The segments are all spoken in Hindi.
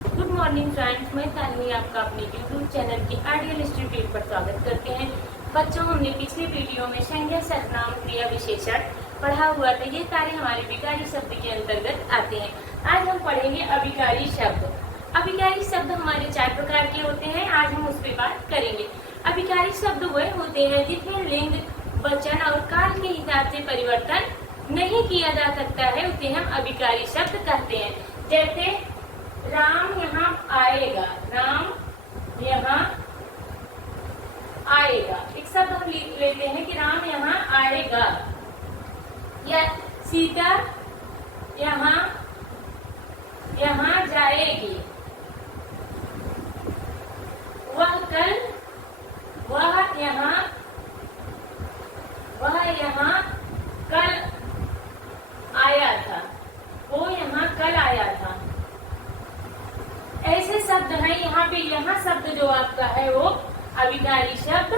गुड मॉर्निंग फ्रेंड्स, मैं तानवी आपका अपने यूट्यूब चैनल के आइडियल इंस्टीट्यूट पर स्वागत करते हैं। बच्चों, हमने पिछले वीडियो में संज्ञा सर्वनाम क्रिया विशेषण पढ़ा हुआ था। ये सारे हमारे विकारी शब्द के अंतर्गत आते हैं। आज हम पढ़ेंगे अभिकारी शब्द। अभिकारी शब्द हमारे 4 प्रकार के होते हैं। आज हम उस पर बात करेंगे। अभिकारी शब्द वह होते हैं जिसमें लिंग, वचन और काल के हिसाब से परिवर्तन नहीं किया जा सकता है, उसे हम अभिकारी शब्द कहते हैं। जैसे राम यहाँ आएगा, राम यहाँ आएगा। एक शब्द हम लिख लेते हैं कि राम यहाँ आएगा, या सीता यहाँ जाएगी, वह यहाँ कल आया था, वो यहाँ कल आया था। ऐसे शब्द हैं। यहाँ पे यहाँ शब्द जो आपका है वो अभिकारी शब्द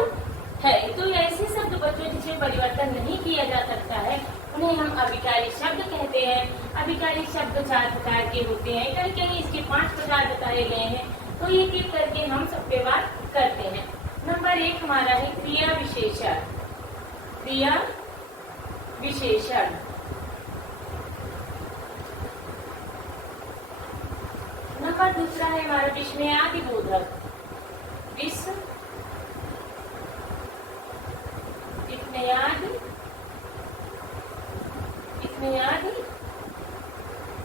है। तो ऐसे शब्द बच्चों जिसमें परिवर्तन नहीं किया जा सकता है उन्हें हम अभिकारी शब्द कहते हैं। अभिकारी शब्द 4 प्रकार के होते हैं। कहीं कहीं इसके 5 प्रकार बताए गए हैं। तो एक एक करके हम सब पे बात करते हैं। नंबर 1 हमारा है क्रिया विशेषण। क्रिया विशेषण नंबर 2 है हमारा विस्मयादि बोधक। विस्मयादि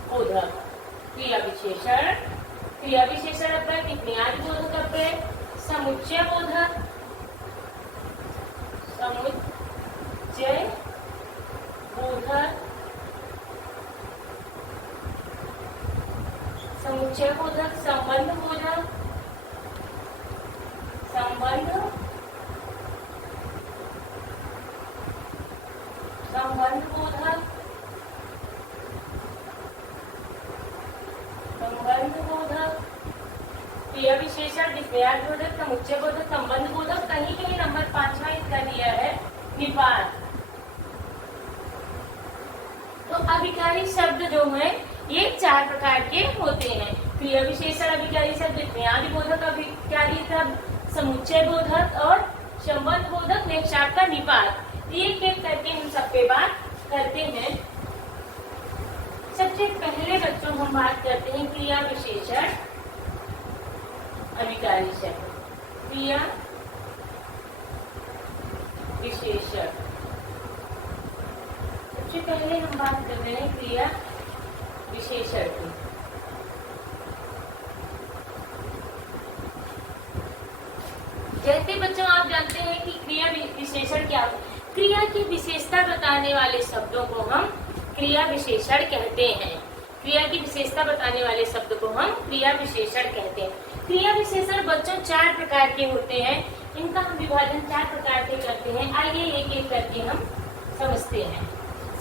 बोधक। क्रिया विशेषण अथवा विस्मयादि बोधक अथवा समुच्चय बोधक। समुच्चय बोधक, संबंध बोधक, संबंध बोधक, क्रिया विशेषण, विस्मयादि बोधक, समुच्चय बोधक, संबंध बोधक। कहीं कहीं नंबर 5वां इसका दिया है निपात। तो अभिकारी शब्द जो है ये 4 प्रकार के होते हैं। क्रिया विशेषण अभिकारी शब्द, विस्मयादि बोधक अभिकारी शब्द, समुच्चय बोधक और संबंध बोधक, नेक्स्ट आपका निपात। एक एक करके हम सब पे बात करते हैं। सबसे पहले बच्चों हम बात करते हैं क्रिया विशेषण अभिकारी शब्द। क्रिया विशेषण सबसे पहले हम बात करते हैं क्रिया विशेषण की। जैसे बच्चों आप जानते हैं कि क्रिया विशेषण क्या है। क्रिया की विशेषता बताने वाले शब्दों को हम क्रिया विशेषण कहते हैं। क्रिया की विशेषता बताने वाले शब्द को हम क्रिया विशेषण कहते हैं। क्रिया विशेषण बच्चों 4 प्रकार के होते हैं। इनका हम विभाजन 4 प्रकार से करते हैं। आइए एक एक करके हम समझते हैं।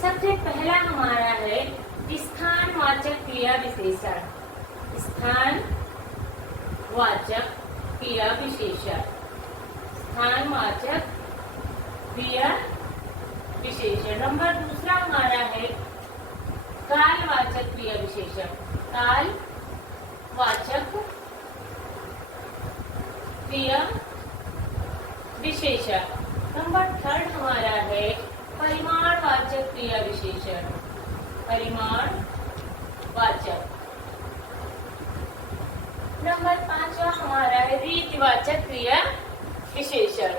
सबसे पहला हमारा है स्थानवाचक क्रिया विशेषण। स्थानवाचक क्रिया विशेषण, स्थानवाचक क्रिया विशेषण। नंबर 2 हमारा है कालवाचक क्रिया विशेषण। कालवाचक क्रिया विशेषण। नंबर 3 हमारा है परिमाणवाचक क्रिया विशेषण। परिमाणवाचक। नंबर 5 हमारा है रीतिवाचक क्रिया विशेषण।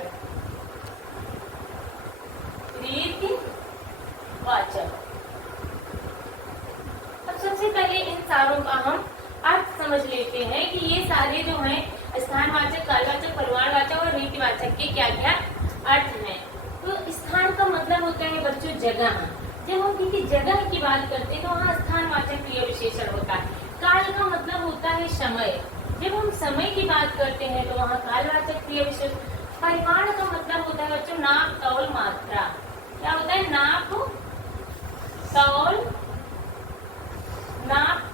रीतिवाचक। अब सबसे पहले इन सारों का हम अर्थ समझ लेते हैं कि ये सारे जो हैं स्थानवाचक, कालवाचक, परिमाणवाचक और रीतिवाचक के क्या क्या अर्थ हैं। तो स्थान का मतलब होता है बच्चों जगह। जब हम किसी जगह की बात करते हैं तो वहाँ स्थानवाचक क्रिया विशेषण होता है। काल का मतलब होता है समय। जब हम समय की बात करते हैं तो वहाँ कालवाचक क्रिया विशेषण। परिमाण का मतलब होता है बच्चों नाप, तौल, मात्रा। क्या होता है? नाप,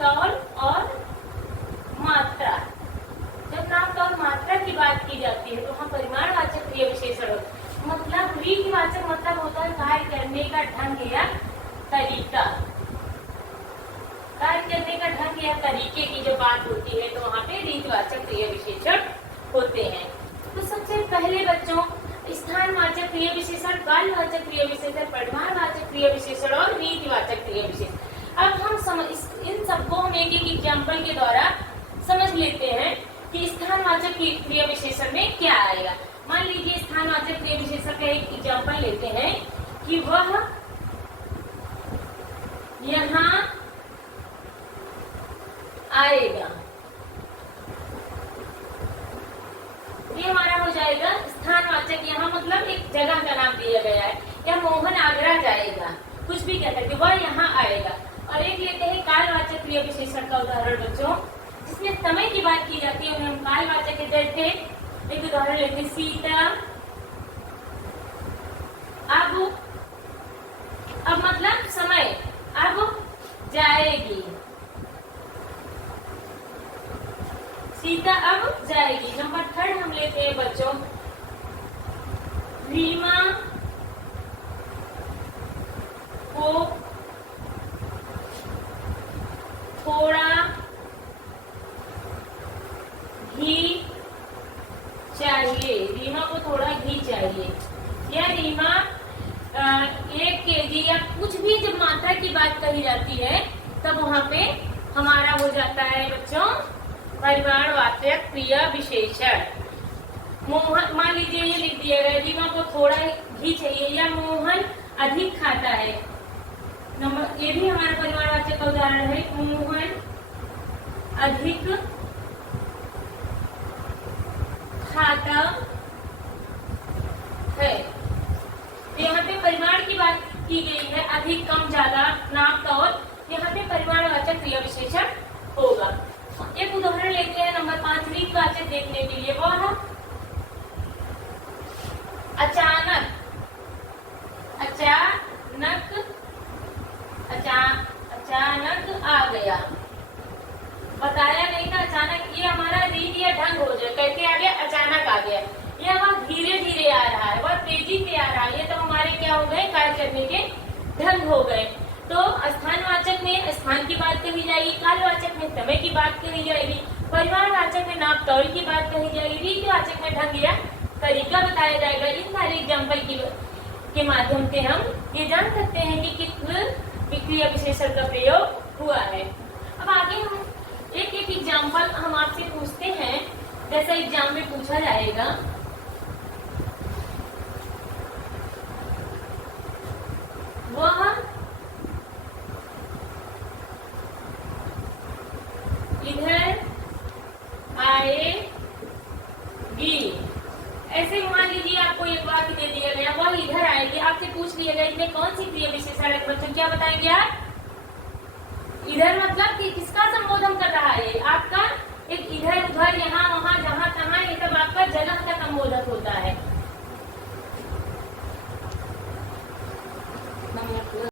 तौल और मात्रा। जब नाप, तौल, मात्रा की बात की जाती है तो वहाँ परिमाणवाचक क्रिया विशेषण होता है। मतलब रीतिवाचक मतलब होता है कार्य करने का ढंग या तरीका। कार्य करने का ढंग या तरीके की जब बात होती है तो वहाँ पे रीतिवाचक क्रिया विशेषण होते हैं। तो सबसे पहले बच्चों स्थानवाचक क्रिया विशेषण, कालवाचक क्रिया विशेषण, परिमाणवाचक क्रिया विशेषण और रीतिवाचक क्रिया विशेषण। अब हम इन सबको हम एक एक एग्जाम्पल के द्वारा समझ लेते हैं कि स्थानवाचक क्रिया विशेषण में क्या आएगा। मान लीजिए स्थानवाचक क्रिया विशेषण का एक एग्जाम्पल लेते हैं कि वह यहाँ आएगा। ये हमारा हो जाएगा स्थानवाचक। यहाँ मतलब एक जगह का नाम दिया गया है, या मोहन आगरा जाएगा, कुछ भी कह सकते, वह यहाँ आएगा। और एक लेते हैं कालवाचक क्रिया विशेषण का उदाहरण बच्चों, जिसमें समय की बात की जाती है, उन्हें हम कालवाचक के जैसे एक उदाहरण लेते हैं, सीता अब मतलब समय, अब जाएगी, सीता अब जाएगी। नंबर 3 हम लेते हैं बच्चों, रीमा को थोड़ा घी चाहिए, रीमा को थोड़ा घी चाहिए, या रीमा 1 kg या कुछ भी जब मात्रा की बात कही जाती है तब वहां पे हमारा हो जाता है बच्चों परिमाणवाचक क्रिया विशेषण। मोहन, मान लीजिए ये लिख दिया गया, रीमा को थोड़ा घी चाहिए या मोहन अधिक खाता है। नंबर ये भी हमारा परिमाणवाचक का उदाहरण है, मोहन अधिक खाता है। यहाँ पे परिमाण की बात की गई है, अधिक कम ज्यादा नाप तौल, यहाँ पे परिमाणवाचक क्रिया विशेषण होगा। एक उदाहरण लेते हैं नंबर 5 रीतिवाचक देखने के लिए, वह अचानक आ गया। बताया नहीं था अचानक, ये हमारा रीति या ढंग हो जाए, कैसे आ गया, अचानक आ गया। ये वह धीरे धीरे आ रहा है, वह तेजी से आ रहा है, ये तो हमारे क्या हो गए, कार्य करने के ढंग हो गए। तो स्थानवाचक में स्थान की बात कही जाएगी, कालवाचक में समय की बात कही जाएगी, परिमाणवाचक में नाप तौल की बात कही जाएगी, रीतिवाचक में ढंग या तरीका बताया जाएगा। इन सारे एग्जाम्पल के माध्यम से हम ये जान सकते हैं कि किस क्रिया विशेषण का प्रयोग हुआ है। अब आगे हम एक एक एग्जाम्पल हम आपसे पूछते हैं, जैसा एग्जाम में पूछा जाएगा। वह इधर आएगी, ऐसे मान लीजिए आपको एक वाक्य दे दिया गया, वह इधर आएगी, आपसे पूछ लिया गया इसमें कौन सी क्रिया विशेषण है, बच्चों क्या बताएंगे आप? इधर मतलब कि किसका संबोधन कर रहा है, आपका एक इधर उधर यहाँ वहाँ जहाँ तहाँ, ये सब आपका जगह का संबोधन हो